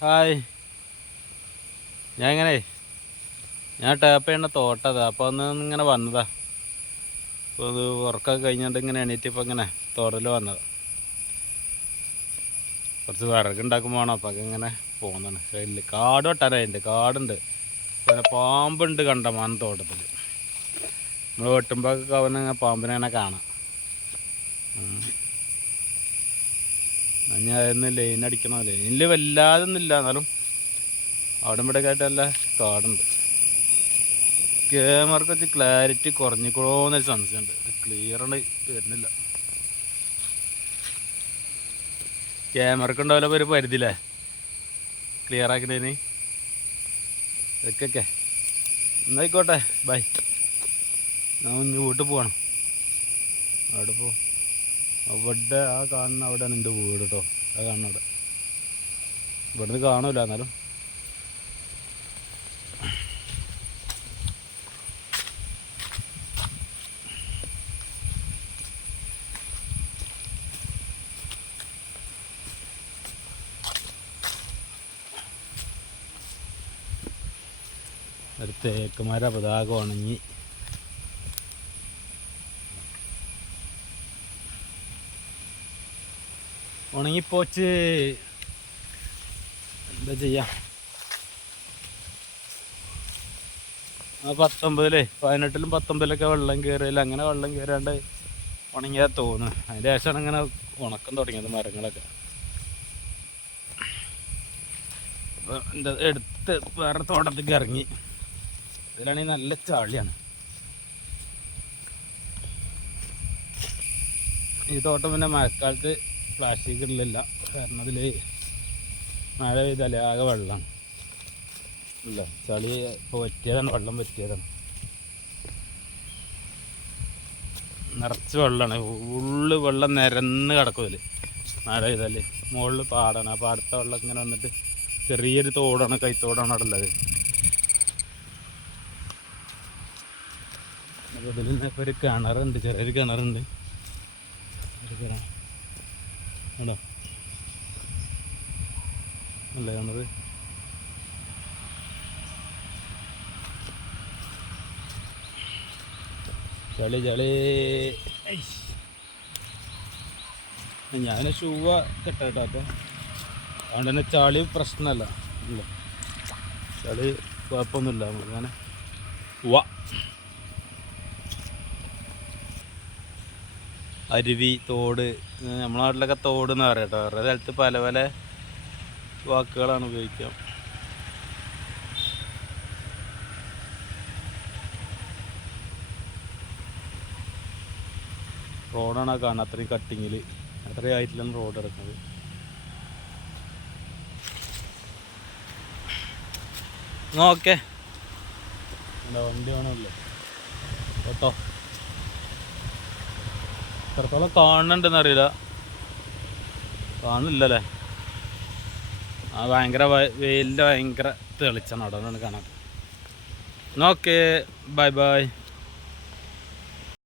Hi. ഞാൻ tap ചെയ്യണ തോട്ടതാ. അപ്പോൾ ഒന്ന് ഇങ്ങനെ വന്നതാ. അപ്പോൾ അത് ഉറക്കമൊക്കെ കഴിഞ്ഞിട്ട് ഇങ്ങനെ എണീറ്റിപ്പോൾ ഇങ്ങനെ തോട്ടത്തിൽ വന്നതാ. കുറച്ച് വിറകുണ്ടാക്കുമ്പോൾ വേണം. അപ്പോൾ ഇങ്ങനെ പോകുന്നതാണ്. സൈഡിൽ കാട് വെട്ടാനായിട്ടുണ്ട്. കാടുണ്ട്, പിന്നെ പാമ്പുണ്ട് കണ്ടമാനം തോട്ടത്തിൽ. നമ്മൾ വെട്ടുമ്പോൾ അവന് പാമ്പിനെ അങ്ങനെ കാണാം. ഞാൻ അതിന് ലൈൻ അടിക്കണോ? ലൈനിൽ വല്ലാതൊന്നും ഇല്ല, എന്നാലും അവിടെ ഇവിടെയൊക്കെ ആയിട്ട് നല്ല കാടുണ്ട്. ക്യാമറക്ക് വെച്ച് ക്ലാരിറ്റി കുറഞ്ഞിക്കോന്നൊരു സംശയമുണ്ട്. ക്ലിയറാണ് വരുന്നില്ല. ക്യാമറക്ക് ഉണ്ടാവില്ല ഒരു പരിധിയില്ലേ ക്ലിയർ ആക്കുന്നതിന്. ഇതൊക്കെ എന്നായിക്കോട്ടെ, ബൈ. ഞാൻ വീട്ടിൽ പോകണം. അവിടെ അവിടെ ആ കാണുന്ന അവിടെയാണ് എൻ്റെ വീട് കേട്ടോ. ആ കാണുന്ന അവിടെ. ഇവിടുന്ന് കാണൂല, എന്നാലും ഒരു തേക്കുമര പതാക ഉണങ്ങി. ഉണങ്ങിപ്പോച്ച്. എന്താ ചെയ്യാം? ആ 19 18 19 വെള്ളം കയറിയില്ല. അങ്ങനെ വെള്ളം കയറാണ്ട് ഉണങ്ങിയാൽ തോന്നുന്നു. അതിൻ്റെ ശേഷമാണ് ഇങ്ങനെ ഉണക്കം തുടങ്ങിയത് മരങ്ങളൊക്കെ. അപ്പോൾ എൻ്റെ എടുത്ത് വേറെ തോട്ടത്തേക്ക് ഇറങ്ങി. ഇതിലാണെങ്കിൽ നല്ല ചാളിയാണ്. ഈ തോട്ടം പിന്നെ മഴക്കാലത്ത് പ്ലാസ്റ്റിക് ഇടലില്ല. കാരണം അതിൽ മഴ പെയ്താലേ ആകെ വെള്ളമാണ്. ഇല്ല, ചളി ഇപ്പോൾ വറ്റിയതാണ്, വെള്ളം വറ്റിയതാണ്. നിറച്ച് വെള്ളമാണ്. ഉള്ളു വെള്ളം നിരന്ന് കിടക്കും. മഴ പെയ്താൽ മുകളിൽ പാടാണ്. ആ പാടത്തെ വെള്ളം ഇങ്ങനെ വന്നിട്ട് ചെറിയൊരു തോടാണ്, കൈത്തോടാണ് അവിടെ ഉള്ളത്. അപ്പോൾ ഇതിൽ നിന്നൊക്കെ ഒരു കിണറുണ്ട്, ചെറിയൊരു കിണറുണ്ട്. കേട്ടോ അല്ലേ കിണറ്? ചളി ചളി. ഞാൻ ഷൂവ കെട്ടാട്ടോ. അപ്പോൾ അതുകൊണ്ട് തന്നെ ചളി പ്രശ്നമല്ല. ഇല്ല, ചളി കുഴപ്പമൊന്നുമില്ല. അങ്ങനെ അരുവി, തോട്, നമ്മുടെ നാട്ടിലൊക്കെ തോട് എന്ന് പറയാം കേട്ടോ. വേറെ സ്ഥലത്ത് പല പല വാക്കുകളാണ് ഉപയോഗിക്കുക. റോഡാണ് ആ കാണുന്നത്. അത്രയും കട്ടിങ്ങിൽ, അത്രയും ആയിട്ടില്ലാണ് റോഡ് ഇറക്കുന്നത്. ഓക്കെ, എന്താ വണ്ടി വേണമല്ലോ കേട്ടോ. എത്രത്തോളം കാണുന്നുണ്ടെന്ന് അറിയില്ല. കാണുന്നില്ലല്ലേ? ആ ഭയങ്കര വെയിലിൻ്റെ ഭയങ്കര തെളിച്ചാണ് അവിടെ നിന്ന് കാണാൻ. Okay, bye bye.